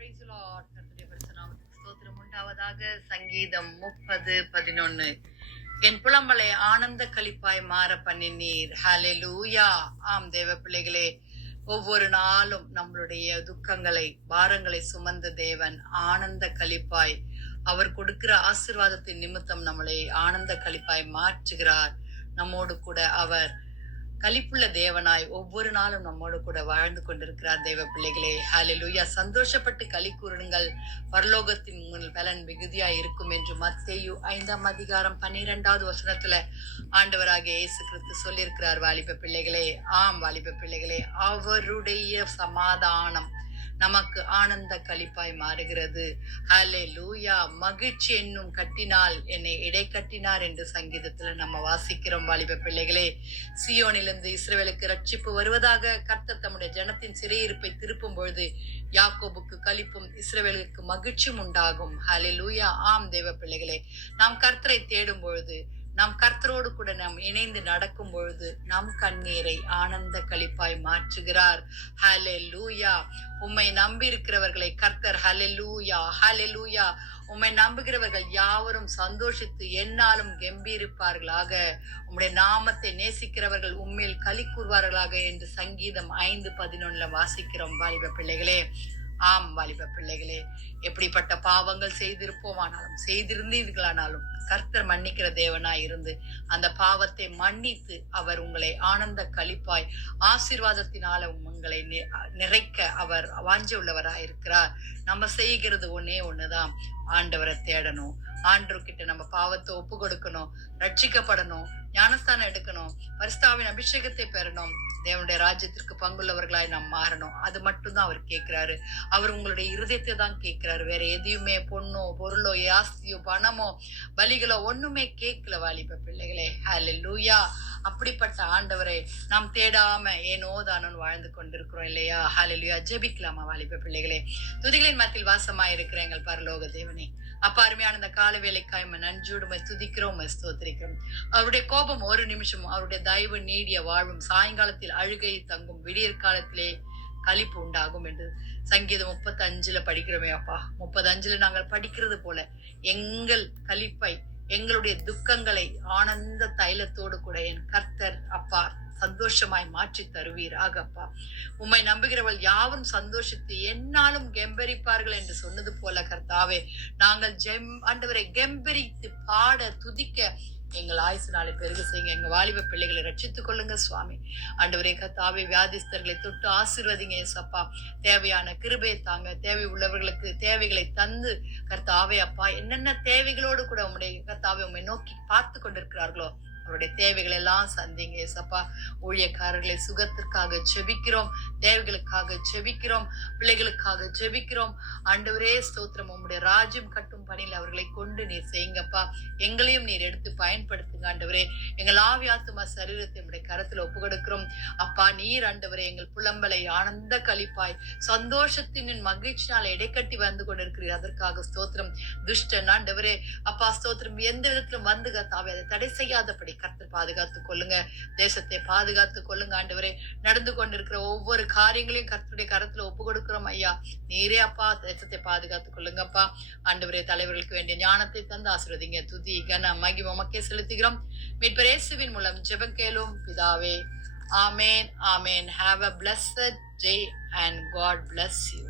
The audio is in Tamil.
Praise the Lord. கர்த்தருடைய பரிசுத்த நாமத்துக்கு ஸ்தோத்திரம் உண்டாவதாக. சங்கீதம் 30:11. என் புலம்பலை ஆனந்த களிப்பாய் மாற பண்ணினீர். ஹalleluya. ஆம் தேவ பிள்ளைகளே, ஒவ்வொரு நாளும் நம்மளுடைய துக்கங்களை பாரங்களை சுமந்த தேவன் ஆனந்த களிப்பாய் அவர் கொடுக்கிற ஆசீர்வாதத்தின் நிமித்தம் நம்மளை ஆனந்த களிப்பாய் மாற்றுகிறார். நம்மோடு கூட அவர் களிப்புள்ள தேவனாய் ஒவ்வொரு நாளும் நம்மோடு கூட வாழ்ந்து கொண்டிருக்கிறார். தேவ பிள்ளைகளே, ஹalleluya. சந்தோஷப்பட்டு களி கூறுங்கள், பரலோகத்தின் உங்கள் பலன் மிகுதியாய் இருக்கும் என்று மத்தேயு 5:12 வசனத்துல ஆண்டவராகிய இயேசு கிறிஸ்து சொல்லியிருக்கிறார். வாலிப பிள்ளைகளே, ஆம் வாலிப பிள்ளைகளே, அவருடைய சமாதானம் நமக்கு ஆனந்த களிப்பாய் மாறுகிறது. ஹalleluya. மகிழ்ச்சி என்னும் கட்டினால் என்னை இடை கட்டினார் என்று சங்கீதத்துல நம்ம வாசிக்கிறோம். வாலிப பிள்ளைகளே, சியோனிலிருந்து இஸ்ரவேலுக்கு ரட்சிப்பு வருவதாக கர்த்தர் தம்முடைய ஜனத்தின் சிறையிருப்பை திருப்பும் பொழுது யாக்கோபுக்கு களிப்பும் இஸ்ரவேலுக்கு மகிழ்ச்சியும் உண்டாகும். ஹalleluya. ஆம் தேவ பிள்ளைகளே, நாம் கர்த்தரை தேடும் பொழுது, நாம் கர்த்தரோடு கூட நாம் இணைந்து நடக்கும் பொழுது நம் கண்ணீரை ஆனந்த களிப்பாய் மாற்றுகிறார். ஹalleluya. உம்மை நம்பி இருக்கிறவர்களை கர்த்தர் ஹalleluya ஹalleluya உம்மை நம்புகிறவர்கள் யாவரும் சந்தோஷித்து எந்நாளும் கம்பீரிப்பார்களாக. உம்முடைய நாமத்தை நேசிக்கிறவர்கள் உண்மையில் களி கூறுவார்களாக என்று சங்கீதம் 5:11 வாசிக்கிறோம். வாலிப பிள்ளைகளே, ஆம் வாலிப பிள்ளைகளே, எப்படிப்பட்ட பாவங்கள் செய்திருந்தீர்களானாலும் கர்த்தர் மன்னிக்கிற தேவனாய் இருந்து அந்த பாவத்தை மன்னித்து அவர் உங்களை ஆனந்த களிப்பாய் ஆசீர்வாதத்தினால உங்களை நிறைக்க அவர் வாஞ்ச உள்ளவராயிருக்கிறார். நம்ம செய்கிறது ஒன்னே ஒண்ணுதான், ஆண்டவரை தேடணும், ஆண்டவர்கிட்ட நம்ம பாவத்தை ஒப்பு கொடுக்கணும், ரட்சிக்கப்படணும், ஞானஸ்தானம் எடுக்கணும், பரிசுத்தாவின் அபிஷேகத்தை பெறணும், தேவனுடைய ராஜ்யத்திற்கு பங்குள்ளவர்களாய் நாம் மாறணும். அது மட்டும்தான் அவர் கேட்கிறாரு. அவர் உங்களுடைய இருதயத்தை தான் கேட்கிறாரு. வேற எதையுமே பொண்ணோ பொருளோ ஆஸ்தியோ பணமோ பலிகளோ ஒண்ணுமே கேட்கல. வாலிப பிள்ளைகளே, ஹalleluya. அப்படிப்பட்ட ஆண்டவரை நாம் தேடாம ஏனோ தானோன்னு வாழ்ந்து கொண்டிருக்கிறோம் இல்லையா? ஹalleluya. ஜெபிக்கலாமா வாலிப பிள்ளைகளே? துதிகளின் மத்தியில் வாசமாய் இருக்கிற எங்கள் பரலோக தேவனே, அப்பா, அருமையான இந்த கால வேலைக்காய் நன்றியோடு துதிக்கிறோம், ஸ்தோத்திரிக்கிறோம். அவருடைய கோபம் ஒரு நிமிஷம், அவருடைய தயவு நீடிய வாழ்வும், சாயங்காலத்தில் அழுகை தங்கும், விடியற் காலத்திலே களிப்பு உண்டாகும் என்று சங்கீதம் 35 படிக்கிறோமே அப்பா. 35 நாங்கள் படிக்கிறது போல எங்கள் களிப்பை, எங்களுடைய துக்கங்களை ஆனந்த தைலத்தோடு கூட என் கர்த்தர் அப்பா சந்தோஷமாய் மாற்றி தருவீராக அப்பா. உம்மை நம்புகிறவள் யாவும் சந்தோஷித்து எந்நாளும் கெம்பரிப்பார்கள் என்று சொன்னது போல கர்த்தாவே, நாங்கள் ஆண்டவரை கெம்பரித்து பாட துதிக்க எங்கள் ஆயுசு நாளை பெருக செய்யுங்க. எங்க வாலிப பிள்ளைகளை ரட்சித்துக் கொள்ளுங்க சுவாமி. ஆண்டவரே கர்த்தாவே, வியாதிஸ்தர்களை தொட்டு ஆசீர்வதிங்க ஏசப்பா. தேவையான கிருபையை தாங்க, தேவை உள்ளவர்களுக்கு தேவைகளை தந்து கர்த்தாவே அப்பா, என்னென்ன தேவைகளோடு கூட உம்முடைய கர்த்தாவே உம்மை நோக்கி பார்த்து கொண்டிருக்கிறார்களோ அவருடைய தேவைகள் எல்லாம் சந்திங்க ஏசப்பா. ஊழியக்காரர்களை சுகத்திற்காக ஜெபிக்கிறோம், தேவைகளுக்காக ஜெபிக்கிறோம், பிள்ளைகளுக்காக ஜெபிக்கிறோம். ஆண்டவரே ஸ்தோத்திரம். உம்முடைய ராஜ்யம் கட்டும் பணியில் அவர்களை கொண்டு நீர் செய்யுங்கப்பா. எங்களையும் நீர் எடுத்து பயன்படுத்துங்க ஆண்டவரே. எங்கள் ஆவி ஆத்துமா சரீரத்தை உம்முடைய கரத்துல ஒப்பு கொடுக்கிறோம் அப்பா. நீர் ஆண்டவரே எங்கள் புலம்பலை ஆனந்த களிப்பாய் சந்தோஷத்தின் மகிழ்ச்சியால் இடைக்கட்டி வந்து கொண்டிருக்கிறீர். அதற்காக ஸ்தோத்திரம். துஷ்டன் ஆண்டவரே அப்பா ஸ்தோத்திரம் எந்த விதத்திலும் வந்து கர்த்தாவே அதை தடை செய்யாதபடி கர்த்தர் பாதுகாத்துக் கொள்ளுங்க. தேசத்தை பாதுகாத்துக் கொள்ளுங்க ஆண்டவரே. நடந்து கொண்டிருக்கிற ஒவ்வொரு காரியங்களையும் கர்த்தருடைய கரத்துல ஒப்பு கொடுக்கிறோம் ஐயா. நீரே அப்பா தேசத்தை பாதுகாத்துக் கொள்ளுங்கப்பா. ஆண்டவரே, தலைவர்களுக்கு வேண்டிய ஞானத்தை தந்து ஆசீர்வதிங்க. துதி கன மகிமை உமக்கே செலுத்துகிறோம். மீட்பர் இயேசுவின் மூலம் ஜெபம் கேளும் பிதாவே. ஆமேன் ஆமேன். Have a blessed day and God bless you.